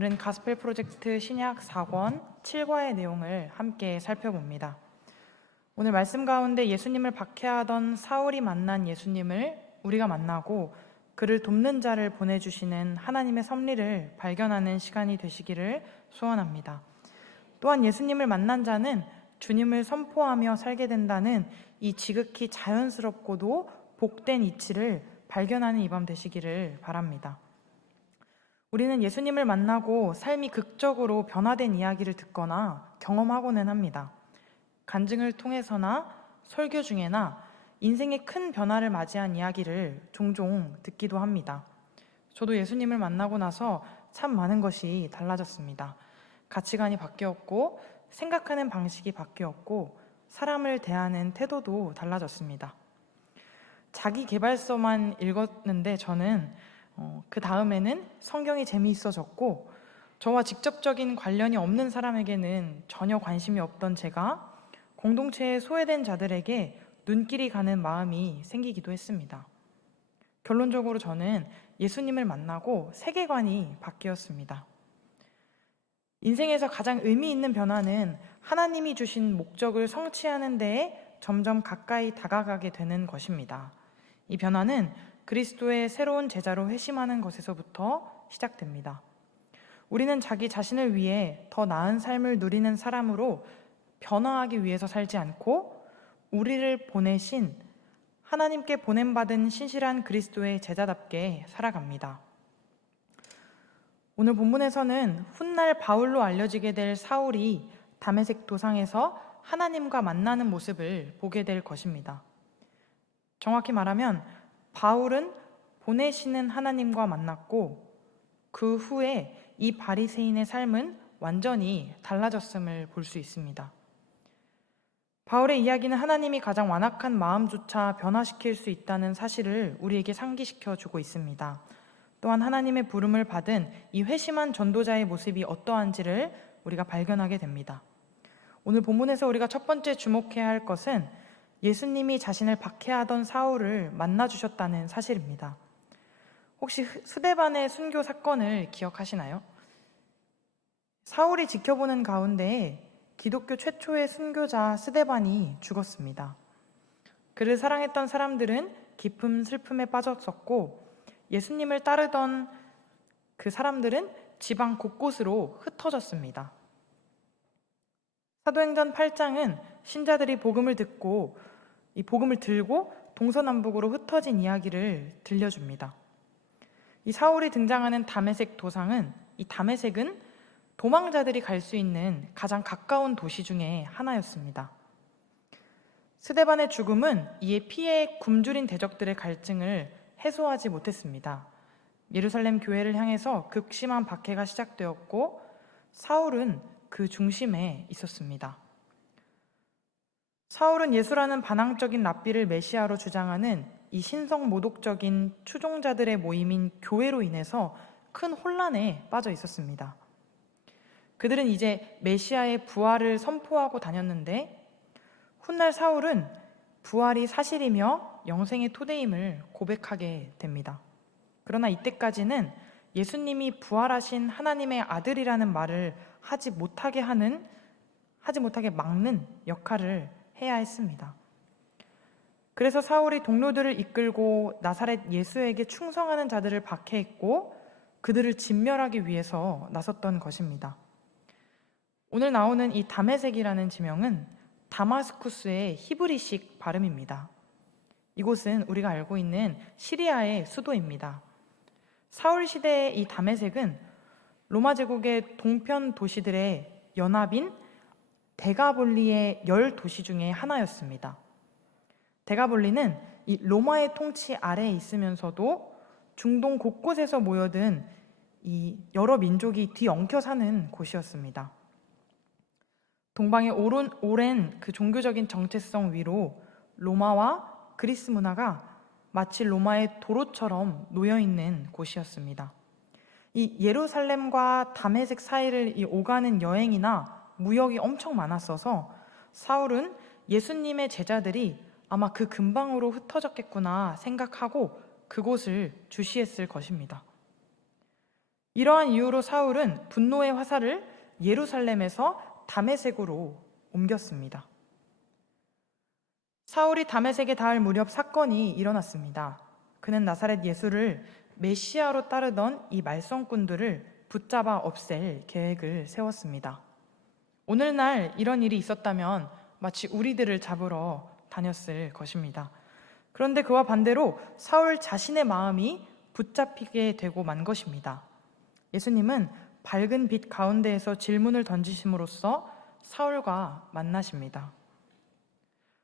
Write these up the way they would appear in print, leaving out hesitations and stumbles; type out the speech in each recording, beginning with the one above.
오늘은 가스펠 프로젝트 신약 4권 7과의 내용을 함께 살펴봅니다. 오늘 말씀 가운데 예수님을 박해하던 사울이 만난 예수님을 우리가 만나고 그를 돕는 자를 보내주시는 하나님의 섭리를 발견하는 시간이 되시기를 소원합니다. 또한 예수님을 만난 자는 주님을 선포하며 살게 된다는 이 지극히 자연스럽고도 복된 이치를 발견하는 이 밤 되시기를 바랍니다. 우리는 예수님을 만나고 삶이 극적으로 변화된 이야기를 듣거나 경험하고는 합니다. 간증을 통해서나 설교 중에나 인생의 큰 변화를 맞이한 이야기를 종종 듣기도 합니다. 저도 예수님을 만나고 나서 참 많은 것이 달라졌습니다. 가치관이 바뀌었고, 생각하는 방식이 바뀌었고, 사람을 대하는 태도도 달라졌습니다. 자기 개발서만 읽었는데 저는 그 다음에는 성경이 재미있어졌고, 저와 직접적인 관련이 없는 사람에게는 전혀 관심이 없던 제가 공동체에 소외된 자들에게 눈길이 가는 마음이 생기기도 했습니다. 결론적으로 저는 예수님을 만나고 세계관이 바뀌었습니다. 인생에서 가장 의미 있는 변화는 하나님이 주신 목적을 성취하는 데에 점점 가까이 다가가게 되는 것입니다. 이 변화는 그리스도의 새로운 제자로 회심하는 것에서부터 시작됩니다. 우리는 자기 자신을 위해 더 나은 삶을 누리는 사람으로 변화하기 위해서 살지 않고 우리를 보내신 하나님께 보냄받은 신실한 그리스도의 제자답게 살아갑니다. 오늘 본문에서는 훗날 바울로 알려지게 될 사울이 다메섹 도상에서 하나님과 만나는 모습을 보게 될 것입니다. 정확히 말하면 바울은 보내시는 하나님과 만났고 그 후에 이 바리새인의 삶은 완전히 달라졌음을 볼 수 있습니다. 바울의 이야기는 하나님이 가장 완악한 마음조차 변화시킬 수 있다는 사실을 우리에게 상기시켜 주고 있습니다. 또한 하나님의 부름을 받은 이 회심한 전도자의 모습이 어떠한지를 우리가 발견하게 됩니다. 오늘 본문에서 우리가 첫 번째 주목해야 할 것은 예수님이 자신을 박해하던 사울을 만나주셨다는 사실입니다. 혹시 스데반의 순교 사건을 기억하시나요? 사울이 지켜보는 가운데 기독교 최초의 순교자 스데반이 죽었습니다. 그를 사랑했던 사람들은 깊은 슬픔에 빠졌었고 예수님을 따르던 그 사람들은 지방 곳곳으로 흩어졌습니다. 사도행전 8장은 신자들이 복음을 듣고 이 복음을 들고 동서남북으로 흩어진 이야기를 들려줍니다. 이 사울이 등장하는 다메섹 도상은 이 다메섹은 도망자들이 갈 수 있는 가장 가까운 도시 중에 하나였습니다. 스데반의 죽음은 이에 피해 굶주린 대적들의 갈증을 해소하지 못했습니다. 예루살렘 교회를 향해서 극심한 박해가 시작되었고 사울은 그 중심에 있었습니다. 사울은 예수라는 반항적인 랍비를 메시아로 주장하는 이 신성 모독적인 추종자들의 모임인 교회로 인해서 큰 혼란에 빠져 있었습니다. 그들은 이제 메시아의 부활을 선포하고 다녔는데 훗날 사울은 부활이 사실이며 영생의 토대임을 고백하게 됩니다. 그러나 이때까지는 예수님이 부활하신 하나님의 아들이라는 말을 하지 못하게 막는 역할을 해야 했습니다. 그래서 사울이 동료들을 이끌고 나사렛 예수에게 충성하는 자들을 박해했고 그들을 진멸하기 위해서 나섰던 것입니다. 오늘 나오는 이 다메섹이라는 지명은 다마스쿠스의 히브리식 발음입니다. 이곳은 우리가 알고 있는 시리아의 수도입니다. 사울 시대의 이 다메섹은 로마 제국의 동편 도시들의 연합인 데가볼리의 10도시 중에 하나였습니다. 데가볼리는 이 로마의 통치 아래에 있으면서도 중동 곳곳에서 모여든 이 여러 민족이 뒤엉켜 사는 곳이었습니다. 동방의 오랜 그 종교적인 정체성 위로 로마와 그리스 문화가 마치 로마의 도로처럼 놓여있는 곳이었습니다. 이 예루살렘과 다메섹 사이를 오가는 여행이나 무역이 엄청 많았어서 사울은 예수님의 제자들이 아마 그 근방으로 흩어졌겠구나 생각하고 그곳을 주시했을 것입니다. 이러한 이유로 사울은 분노의 화살을 예루살렘에서 다메섹으로 옮겼습니다. 사울이 다메섹에 닿을 무렵 사건이 일어났습니다. 그는 나사렛 예수를 메시아로 따르던 이 말썽꾼들을 붙잡아 없앨 계획을 세웠습니다. 오늘날 이런 일이 있었다면 마치 우리들을 잡으러 다녔을 것입니다. 그런데 그와 반대로 사울 자신의 마음이 붙잡히게 되고 만 것입니다. 예수님은 밝은 빛 가운데에서 질문을 던지심으로써 사울과 만나십니다.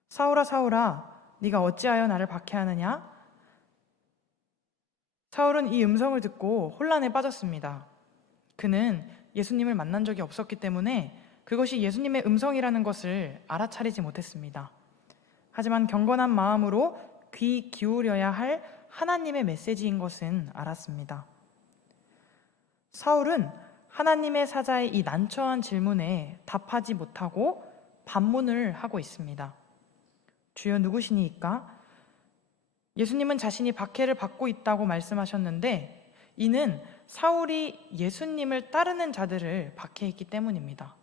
사울아 사울아 네가 어찌하여 나를 박해하느냐? 사울은 이 음성을 듣고 혼란에 빠졌습니다. 그는 예수님을 만난 적이 없었기 때문에 그것이 예수님의 음성이라는 것을 알아차리지 못했습니다. 하지만 경건한 마음으로 귀 기울여야 할 하나님의 메시지인 것은 알았습니다. 사울은 하나님의 사자의 이 난처한 질문에 답하지 못하고 반문을 하고 있습니다. 주여 누구시니까? 예수님은 자신이 박해를 받고 있다고 말씀하셨는데 이는 사울이 예수님을 따르는 자들을 박해했기 때문입니다.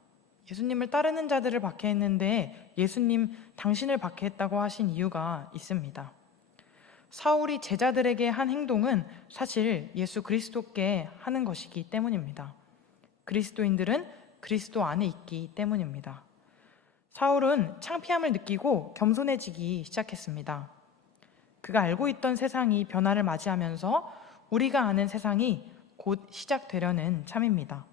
예수님을 따르는 자들을 박해했는데 예수님 당신을 박해했다고 하신 이유가 있습니다. 사울이 제자들에게 한 행동은 사실 예수 그리스도께 하는 것이기 때문입니다. 그리스도인들은 그리스도 안에 있기 때문입니다. 사울은 창피함을 느끼고 겸손해지기 시작했습니다. 그가 알고 있던 세상이 변화를 맞이하면서 우리가 아는 세상이 곧 시작되려는 참입니다.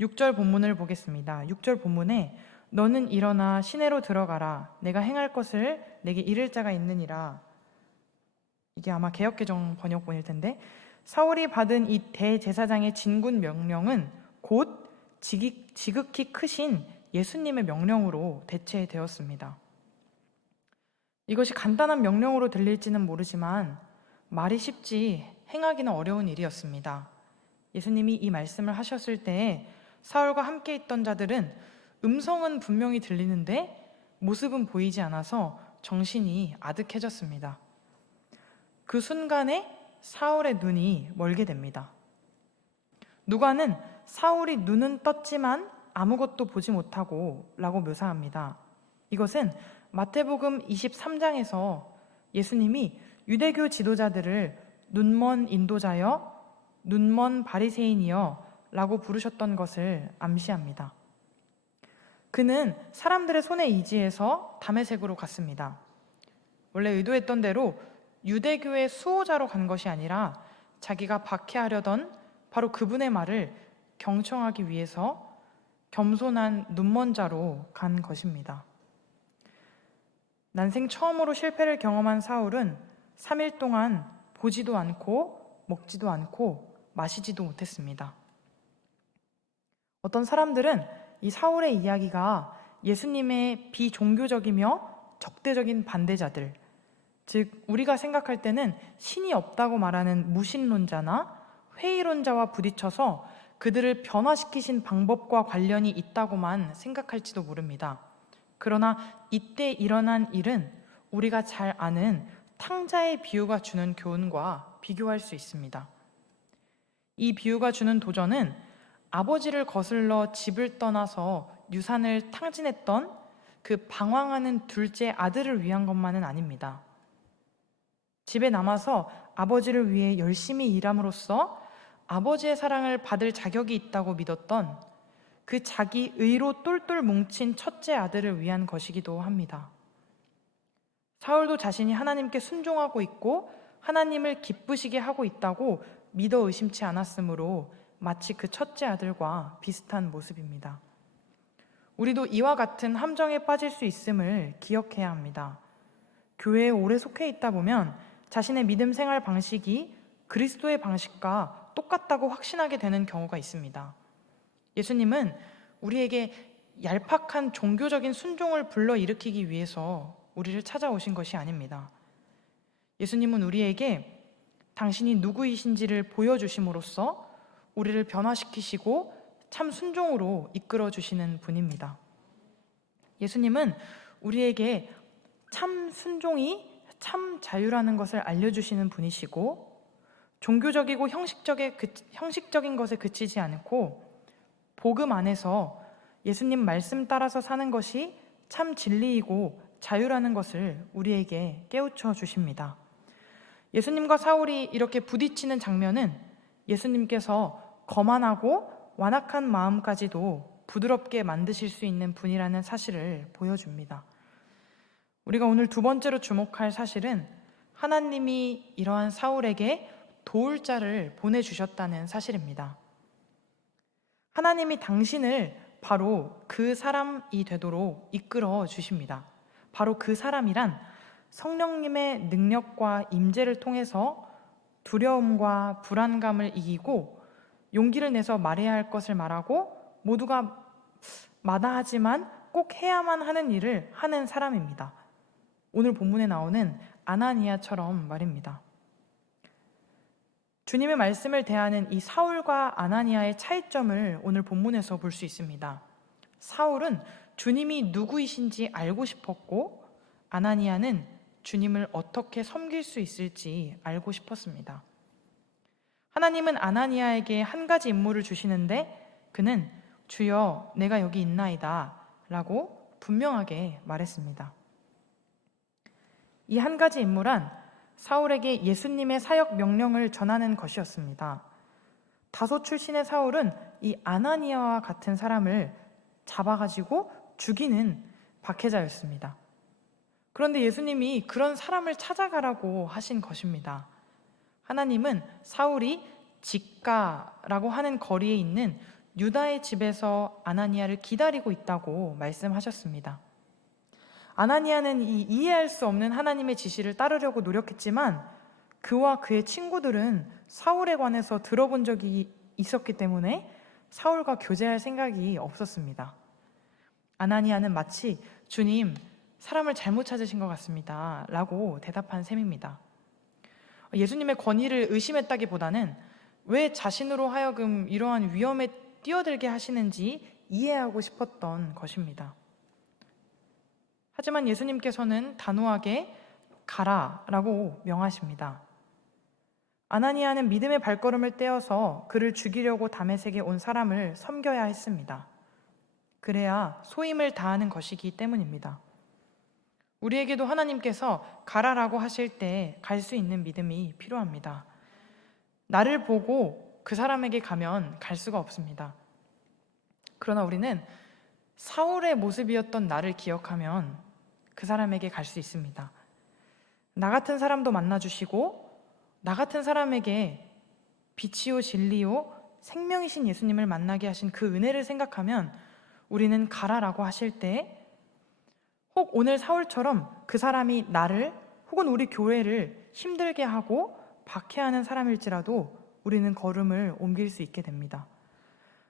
6절 본문을 보겠습니다. 6절 본문에 너는 일어나 시내로 들어가라. 내가 행할 것을 내게 이를 자가 있느니라. 이게 아마 개역개정 번역본일 텐데 사울이 받은 이 대제사장의 진군 명령은 곧 지극히 크신 예수님의 명령으로 대체되었습니다. 이것이 간단한 명령으로 들릴지는 모르지만 말이 쉽지 행하기는 어려운 일이었습니다. 예수님이 이 말씀을 하셨을 때에 사울과 함께 있던 자들은 음성은 분명히 들리는데 모습은 보이지 않아서 정신이 아득해졌습니다. 그 순간에 사울의 눈이 멀게 됩니다. 누가는 사울이 눈은 떴지만 아무것도 보지 못하고 라고 묘사합니다. 이것은 마태복음 23장에서 예수님이 유대교 지도자들을 눈먼 인도자여, 눈먼 바리새인이여 라고 부르셨던 것을 암시합니다. 그는 사람들의 손에 의지해서 다메섹으로 갔습니다. 원래 의도했던 대로 유대교의 수호자로 간 것이 아니라 자기가 박해하려던 바로 그분의 말을 경청하기 위해서 겸손한 눈먼 자로 간 것입니다. 난생 처음으로 실패를 경험한 사울은 3일 동안 보지도 않고 먹지도 않고 마시지도 못했습니다. 어떤 사람들은 이 사울의 이야기가 예수님의 비종교적이며 적대적인 반대자들, 즉 우리가 생각할 때는 신이 없다고 말하는 무신론자나 회의론자와 부딪혀서 그들을 변화시키신 방법과 관련이 있다고만 생각할지도 모릅니다. 그러나 이때 일어난 일은 우리가 잘 아는 탕자의 비유가 주는 교훈과 비교할 수 있습니다. 이 비유가 주는 도전은 아버지를 거슬러 집을 떠나서 유산을 탕진했던 그 방황하는 둘째 아들을 위한 것만은 아닙니다. 집에 남아서 아버지를 위해 열심히 일함으로써 아버지의 사랑을 받을 자격이 있다고 믿었던 그 자기 의로 똘똘 뭉친 첫째 아들을 위한 것이기도 합니다. 사울도 자신이 하나님께 순종하고 있고 하나님을 기쁘시게 하고 있다고 믿어 의심치 않았으므로 마치 그 첫째 아들과 비슷한 모습입니다. 우리도 이와 같은 함정에 빠질 수 있음을 기억해야 합니다. 교회에 오래 속해 있다 보면 자신의 믿음 생활 방식이 그리스도의 방식과 똑같다고 확신하게 되는 경우가 있습니다. 예수님은 우리에게 얄팍한 종교적인 순종을 불러일으키기 위해서 우리를 찾아오신 것이 아닙니다. 예수님은 우리에게 당신이 누구이신지를 보여주심으로써 우리를 변화시키시고 참 순종으로 이끌어 주시는 분입니다. 예수님은 우리에게 참 순종이 참 자유라는 것을 알려주시는 분이시고 종교적이고 형식적인 것에 그치지 않고 복음 안에서 예수님 말씀 따라서 사는 것이 참 진리이고 자유라는 것을 우리에게 깨우쳐 주십니다. 예수님과 사울이 이렇게 부딪히는 장면은 예수님께서 거만하고 완악한 마음까지도 부드럽게 만드실 수 있는 분이라는 사실을 보여줍니다. 우리가 오늘 두 번째로 주목할 사실은 하나님이 이러한 사울에게 도울 자를 보내주셨다는 사실입니다. 하나님이 당신을 바로 그 사람이 되도록 이끌어 주십니다. 바로 그 사람이란 성령님의 능력과 임재를 통해서 두려움과 불안감을 이기고 용기를 내서 말해야 할 것을 말하고 모두가 마다하지만 꼭 해야만 하는 일을 하는 사람입니다. 오늘 본문에 나오는 아나니아처럼 말입니다. 주님의 말씀을 대하는 이 사울과 아나니아의 차이점을 오늘 본문에서 볼 수 있습니다. 사울은 주님이 누구이신지 알고 싶었고 아나니아는 주님을 어떻게 섬길 수 있을지 알고 싶었습니다. 하나님은 아나니아에게 한 가지 임무를 주시는데 그는 주여 내가 여기 있나이다 라고 분명하게 말했습니다. 이 한 가지 임무란 사울에게 예수님의 사역 명령을 전하는 것이었습니다. 다소 출신의 사울은 이 아나니아와 같은 사람을 잡아가지고 죽이는 박해자였습니다. 그런데 예수님이 그런 사람을 찾아가라고 하신 것입니다. 하나님은 사울이 직가라고 하는 거리에 있는 유다의 집에서 아나니아를 기다리고 있다고 말씀하셨습니다. 아나니아는 이 이해할 수 없는 하나님의 지시를 따르려고 노력했지만 그와 그의 친구들은 사울에 관해서 들어본 적이 있었기 때문에 사울과 교제할 생각이 없었습니다. 아나니아는 마치 주님, 사람을 잘못 찾으신 것 같습니다 라고 대답한 셈입니다. 예수님의 권위를 의심했다기보다는 왜 자신으로 하여금 이러한 위험에 뛰어들게 하시는지 이해하고 싶었던 것입니다. 하지만 예수님께서는 단호하게 가라라고 명하십니다. 아나니아는 믿음의 발걸음을 떼어서 그를 죽이려고 다메섹에 온 사람을 섬겨야 했습니다. 그래야 소임을 다하는 것이기 때문입니다. 우리에게도 하나님께서 가라라고 하실 때 갈 수 있는 믿음이 필요합니다. 나를 보고 그 사람에게 가면 갈 수가 없습니다. 그러나 우리는 사울의 모습이었던 나를 기억하면 그 사람에게 갈 수 있습니다. 나 같은 사람도 만나주시고 나 같은 사람에게 빛이요 진리요 생명이신 예수님을 만나게 하신 그 은혜를 생각하면 우리는 가라라고 하실 때 혹 오늘 사울처럼 그 사람이 나를 혹은 우리 교회를 힘들게 하고 박해하는 사람일지라도 우리는 걸음을 옮길 수 있게 됩니다.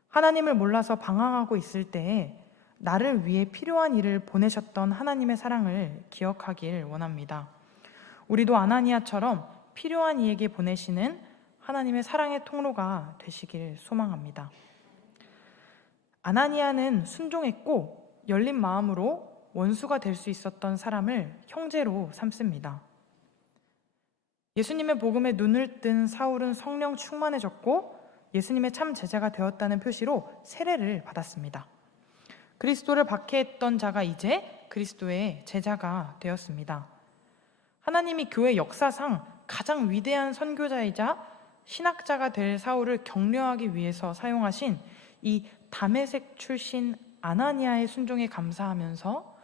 하나님을 몰라서 방황하고 있을 때에 나를 위해 필요한 일을 보내셨던 하나님의 사랑을 기억하길 원합니다. 우리도 아나니아처럼 필요한 이에게 보내시는 하나님의 사랑의 통로가 되시길 소망합니다. 아나니아는 순종했고 열린 마음으로 원수가 될 수 있었던 사람을 형제로 삼습니다. 예수님의 복음에 눈을 뜬 사울은 성령 충만해졌고 예수님의 참 제자가 되었다는 표시로 세례를 받았습니다. 그리스도를 박해했던 자가 이제 그리스도의 제자가 되었습니다. 하나님이 교회 역사상 가장 위대한 선교자이자 신학자가 될 사울을 격려하기 위해서 사용하신 이 다메섹 출신 아나니아의 순종에 감사하면서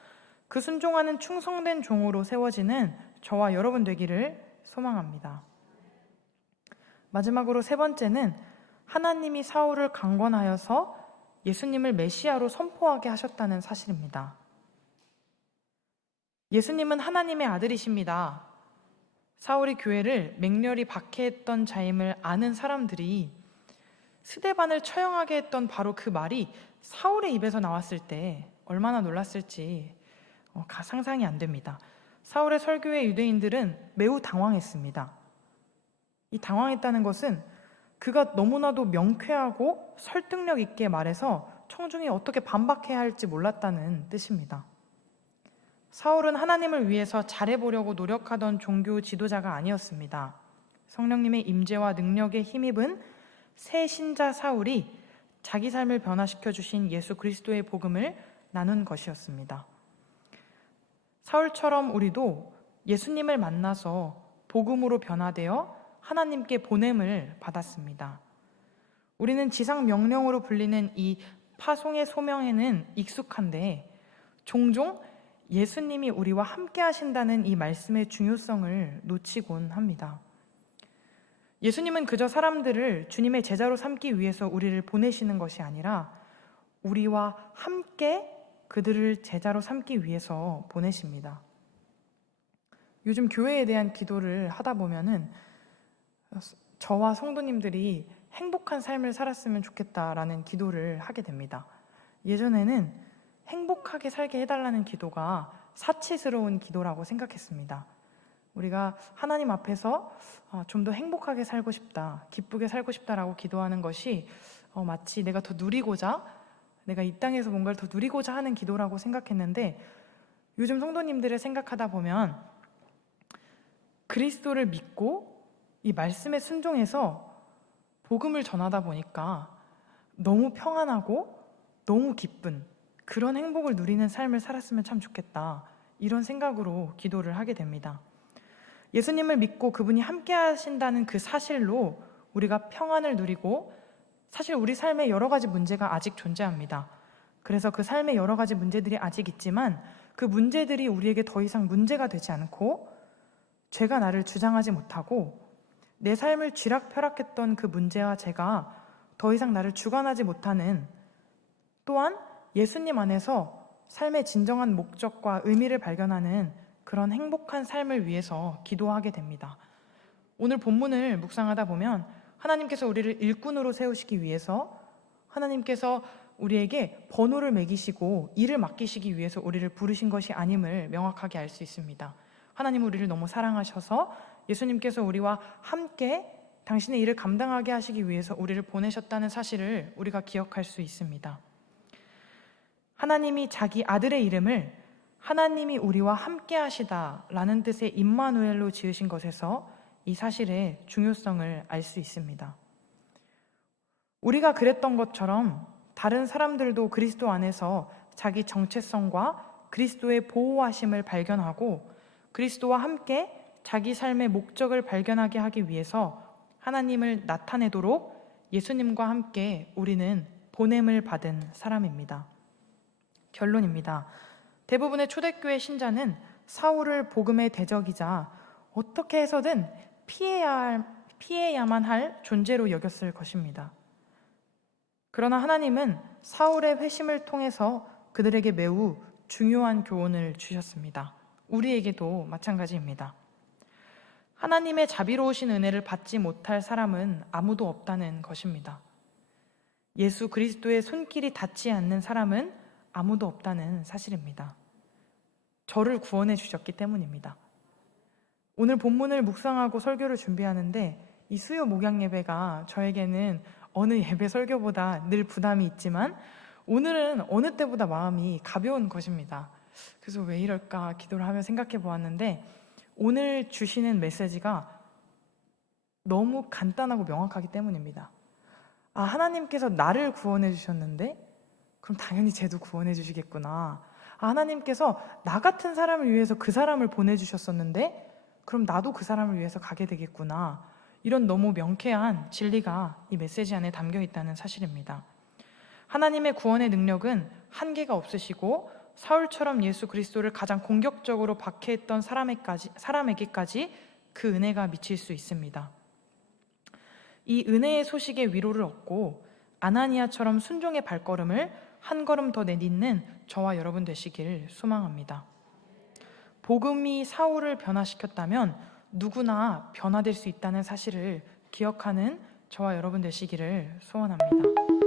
그 순종하는 충성된 종으로 세워지는 저와 여러분 되기를 소망합니다. 마지막으로 세 번째는 하나님이 사울을 강권하여서 예수님을 메시아로 선포하게 하셨다는 사실입니다. 예수님은 하나님의 아들이십니다. 사울이 교회를 맹렬히 박해했던 자임을 아는 사람들이 스데반을 처형하게 했던 바로 그 말이 사울의 입에서 나왔을 때 얼마나 놀랐을지 상상이 안 됩니다. 사울의 설교에 유대인들은 매우 당황했습니다. 이 당황했다는 것은 그가 너무나도 명쾌하고 설득력 있게 말해서 청중이 어떻게 반박해야 할지 몰랐다는 뜻입니다. 사울은 하나님을 위해서 잘해보려고 노력하던 종교 지도자가 아니었습니다. 성령님의 임재와 능력에 힘입은 새 신자 사울이 자기 삶을 변화시켜 주신 예수 그리스도의 복음을 나눈 것이었습니다. 사울처럼 우리도 예수님을 만나서 복음으로 변화되어 하나님께 보냄을 받았습니다. 우리는 지상 명령으로 불리는 이 파송의 소명에는 익숙한데 종종 예수님이 우리와 함께 하신다는 이 말씀의 중요성을 놓치곤 합니다. 예수님은 그저 사람들을 주님의 제자로 삼기 위해서 우리를 보내시는 것이 아니라 우리와 함께 그들을 제자로 삼기 위해서 보내십니다. 요즘 교회에 대한 기도를 하다 보면은 저와 성도님들이 행복한 삶을 살았으면 좋겠다라는 기도를 하게 됩니다. 예전에는 행복하게 살게 해달라는 기도가 사치스러운 기도라고 생각했습니다. 우리가 하나님 앞에서 좀 더 행복하게 살고 싶다, 기쁘게 살고 싶다라고 기도하는 것이 마치 내가 더 누리고자, 내가 이 땅에서 뭔가를 더 누리고자 하는 기도라고 생각했는데 요즘 성도님들을 생각하다 보면 그리스도를 믿고 이 말씀에 순종해서 복음을 전하다 보니까 너무 평안하고 너무 기쁜 그런 행복을 누리는 삶을 살았으면 참 좋겠다, 이런 생각으로 기도를 하게 됩니다. 예수님을 믿고 그분이 함께 하신다는 그 사실로 우리가 평안을 누리고, 사실 우리 삶에 여러 가지 문제가 아직 존재합니다. 그래서 그 삶에 여러 가지 문제들이 아직 있지만 그 문제들이 우리에게 더 이상 문제가 되지 않고 죄가 나를 주장하지 못하고 내 삶을 쥐락펴락했던 그 문제와 죄가 더 이상 나를 주관하지 못하는, 또한 예수님 안에서 삶의 진정한 목적과 의미를 발견하는 그런 행복한 삶을 위해서 기도하게 됩니다. 오늘 본문을 묵상하다 보면 하나님께서 우리를 일꾼으로 세우시기 위해서, 하나님께서 우리에게 번호를 매기시고 일을 맡기시기 위해서 우리를 부르신 것이 아님을 명확하게 알 수 있습니다. 하나님은 우리를 너무 사랑하셔서 예수님께서 우리와 함께 당신의 일을 감당하게 하시기 위해서 우리를 보내셨다는 사실을 우리가 기억할 수 있습니다. 하나님이 자기 아들의 이름을 하나님이 우리와 함께 하시다라는 뜻의 임마누엘로 지으신 것에서 이 사실의 중요성을 알 수 있습니다. 우리가 그랬던 것처럼 다른 사람들도 그리스도 안에서 자기 정체성과 그리스도의 보호하심을 발견하고 그리스도와 함께 자기 삶의 목적을 발견하게 하기 위해서 하나님을 나타내도록 예수님과 함께 우리는 보냄을 받은 사람입니다. 결론입니다. 대부분의 초대교회 신자는 사울을 복음의 대적이자 어떻게 해서든 피해야만 할 존재로 여겼을 것입니다. 그러나 하나님은 사울의 회심을 통해서 그들에게 매우 중요한 교훈을 주셨습니다. 우리에게도 마찬가지입니다. 하나님의 자비로우신 은혜를 받지 못할 사람은 아무도 없다는 것입니다. 예수 그리스도의 손길이 닿지 않는 사람은 아무도 없다는 사실입니다. 저를 구원해 주셨기 때문입니다. 오늘 본문을 묵상하고 설교를 준비하는데 이 수요 목양 예배가 저에게는 어느 예배 설교보다 늘 부담이 있지만 오늘은 어느 때보다 마음이 가벼운 것입니다. 그래서 왜 이럴까 기도를 하며 생각해 보았는데 오늘 주시는 메시지가 너무 간단하고 명확하기 때문입니다. 하나님께서 나를 구원해 주셨는데 그럼 당연히 쟤도 구원해 주시겠구나. 하나님께서 나 같은 사람을 위해서 그 사람을 보내주셨었는데 그럼 나도 그 사람을 위해서 가게 되겠구나. 이런 너무 명쾌한 진리가 이 메시지 안에 담겨 있다는 사실입니다. 하나님의 구원의 능력은 한계가 없으시고 사울처럼 예수 그리스도를 가장 공격적으로 박해했던 사람에게까지 그 은혜가 미칠 수 있습니다. 이 은혜의 소식에 위로를 얻고 아나니아처럼 순종의 발걸음을 한 걸음 더 내딛는 저와 여러분 되시길 소망합니다. 복음이 사울을 변화시켰다면 누구나 변화될 수 있다는 사실을 기억하는 저와 여러분 되시기를 소원합니다.